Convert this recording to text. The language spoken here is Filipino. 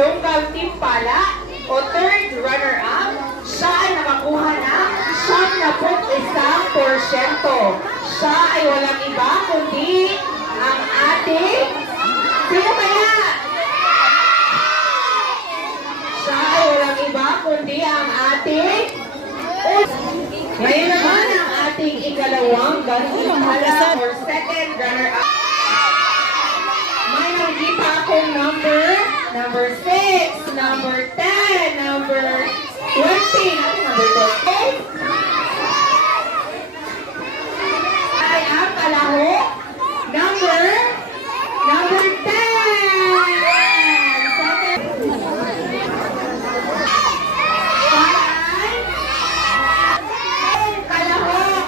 Local Team Pala o third runner-up, siya ay nakakuha ng 71%. Siya ay walang iba kundi ang ating... Sino kaya? Siya ay walang iba kundi ang ating... Ngayon naman ang ating ikalawang gantimpala or second runner-up. May nanggi pa akong number 6, number 10, number 20, number 12.